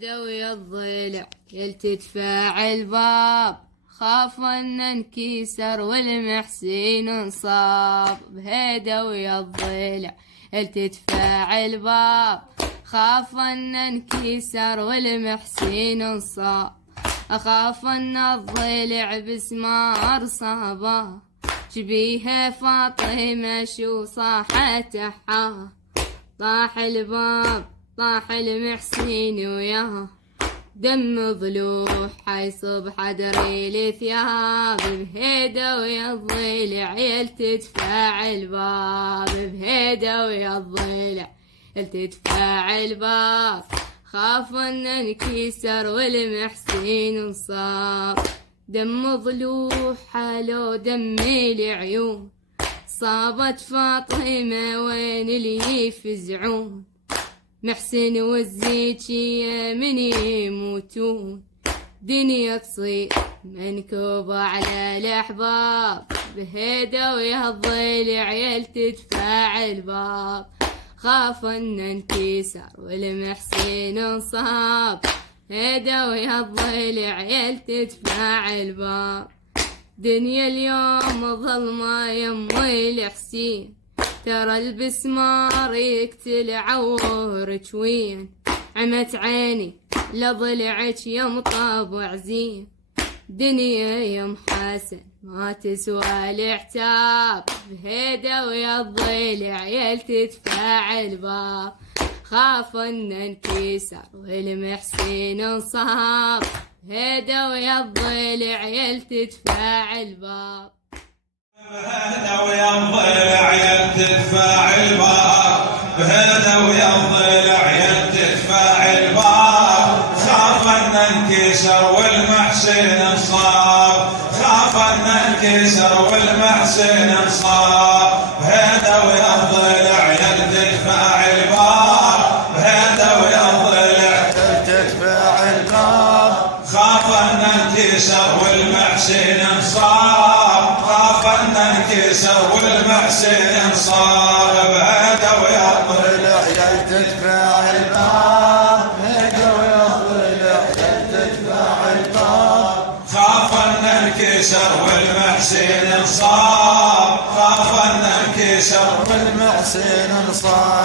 بهيدا ويا الضلع يلتدفع الباب، خاف ان انكسر والمحسين انصاب. بهيدا ويا الضلع يلتدفع الباب، خاف ان انكسر والمحسين انصاب. اخاف ان الضلع بسمار صابه، شبيها فاطمه شو صاحت حاه. طاح الباب طاح المحسين وياه، دم ضلوح حيصب حدري الثياب. بهيدا ويا الضلع يلتدفع الباب، بهيدا ويا الضلع يلتدفع الباب، خاف ان انكسر والمحسين انصاب. دم ضلوح حالو دم العيون، صابت فاطمة وين اللي يفزعون. محسن والزيجية من يموتون، دنيا تصير منكوبة على الأحباب. بهيدا ويا الضلع يلتدفع الباب، خاف ان انكسر والمحسن انصاب. هيدا ويا الضلع يلتدفع الباب. دنيا اليوم ظلمة يمي الحسين، ترى البسمار يقتل عورك وين. عمت عيني لضلعك يم طاب وعزين، دنيا يم حسن ما تسوى العتاب. بهيدا ويا الضلع يلتدفع الباب، خاف ان انكسر والمحسن انصاب. بهيدا ويا الضلع يلتدفع الباب. بهيدا ويا الضلع يلتدفع الباب، بهيدا ويا الضلع يلتدفع الباب. خاف ان انكسر والمحسن انصاب، خاف ان انكسر والمحسن انصاب. بهيدا ويا الضلع يلتدفع الباب، بهيدا ويا الضلع يلتدفع الباب. خاف ان انكسر والمحسن انصاب، خاف ان انكسر والمحسن انصاب. بهيدا ويا الضلع يلتدفع الباب، بهيدا ويا الضلع يلتدفع الباب. خاف ان انكسر والمحسن انصاب، خاف ان انكسر والمحسن انصاب.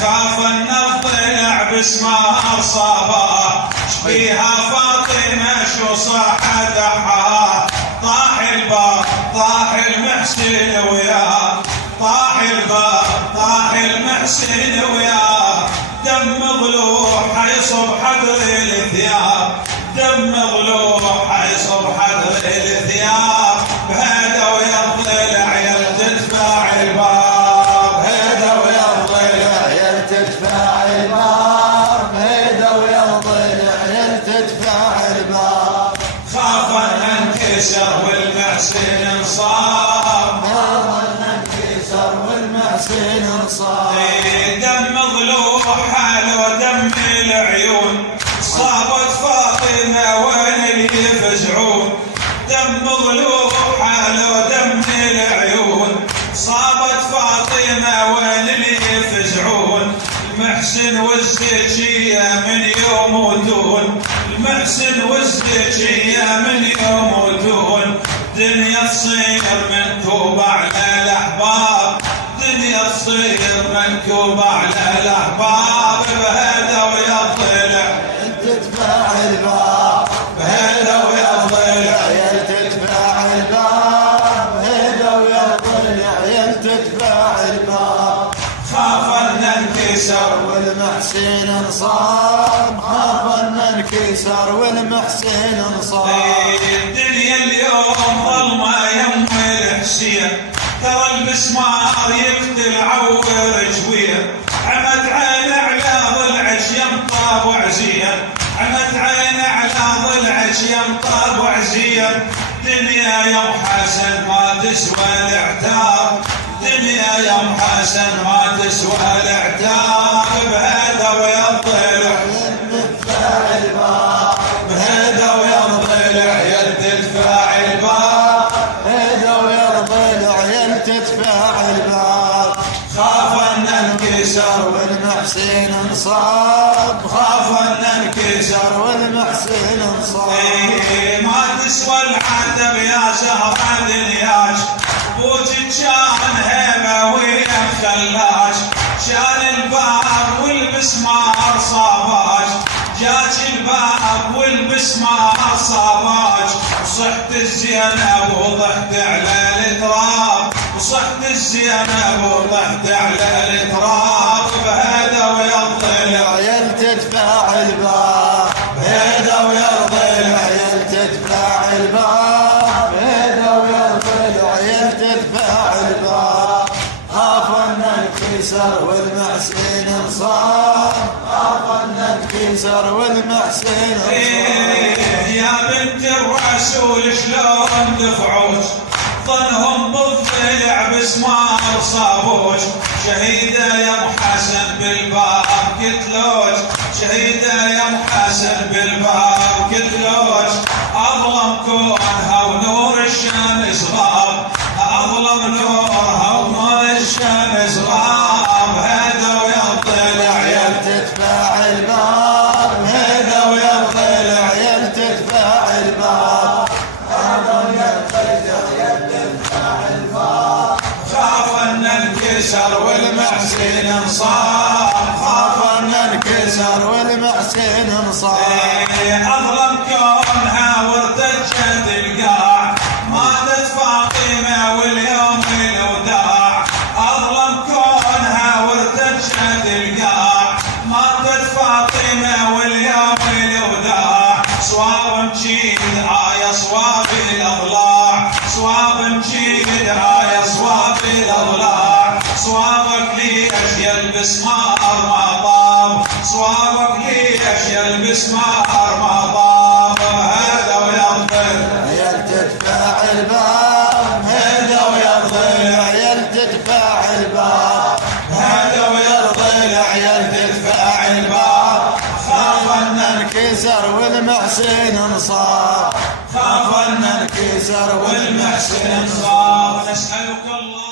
خاف ان الضلع بسمار صابه، شبيها فاطمه شو صاحت حاه. طاح الباب طاح المحسن وياه، طاح الباب طاح المحسن وياه. دم ضلوح حيصب حدر الثياب، دم ضلوح حيصب حدر الثياب. بهيدا ويا الضلع يلتدفع الباب، بهيدا ويا الضلع يلتدفع الباب، بهيدا ويا الضلع يلتدفع الباب. خاف ان انكسر والمحسن انصاب، خاف ان انكسر والمحسن انصاب. دم ضلوح حاله دم العيون، صابت فاطمه وين اللي يفزعون. دم ضلوح حاله دم العيون، صابت فاطمه وين اللي يفزعون. المحسن والزكيه من يموتون، المحسن والزكيه من يموتون. دنيا تصير منكوبة على الأحباب، دنيا تصير منكوبة على الأحباب. بهيدا ويا الضلع يلتدفع الباب، بهيدا ويا الضلع يلتدفع الباب، بهيدا ويا الضلع يلتدفع الباب. خاف ان انكسر والمحسن انصاب، خاف ان انكسر والمحسن انصاب. الدنيا اليوم ظلمه يم الحسين، ترى المسمار يقتل عور جويه. عمت عين على ضلعش يم طاب وعزيه، عمت عين على ضلعش يم طاب وعزيه. دنيا يوم حسن ما تسوى العتاب، دنيا يوم حسن ما تسوى العتاب. بهيدا ويا الضلع يلتدفع الباب، بهيدا ويا الضلع يلتدفع الباب، بهيدا ويا الضلع يلتدفع الباب. خاف ان انكسر والمحسن انصاب، خاف ان والعتب يا زهرة دنياج، ابوك كان هيبة ويا خلاج، شال الباب والمسمار صاباج، جاج الباب والمسمار صاباج، وصحت الزينب وضحت على التراب، وصحت الزينب وضحت على التراب، بهذا ويا الضلع العيال تدفع الباب، بهذا ويا الضلع العيال تدفع الباب، بهذا ويا الضلع العيال تدفع الباب، خاف ان انكسر والمحسن انصاب، خاف ان انكسر والمحسن انصاب. يا بنت الرسول شلون دفعوك، ظنهم بالضلع بس ما صابوك، شهيدة يا ام حسن بالباب قتلوك، شهيدة يا ام حسن بالباب قتلوك، اظلم كونها ونور الشمس غاب، اظلم نورها ونور الشمس غاب، هذا ويا الضلع العيال تدفع الباب، هذا ويا الضلع العيال تدفع الباب، هذا ويا الضلع العيال تدفع الباب، خاف ان انكسر والمحسن انصاب، خاف ان انكسر والمحسن انصاب. اظلم كونها وارتجت القاع، ماتت فاطمه واليوم الوداع، اظلم كونها وارتجت القاع، ماتت فاطمه واليوم الوداع، صواب مجيد صواب الاضلاع، صواب مجيد صواب الاضلاع، صوابك ليش يلبس مار ما طاب، صوابك ليش يلبس مار ما طاب، هذا ويا الضلع عيال تدفع الباب، هذا ويا الضلع عيال تدفع الباب، هذا ويا الضلع عيال تدفع الباب، خاف ان انكسر والمحسن انصاب، خاف ان انكسر والمحسن انصاب. نسألك الله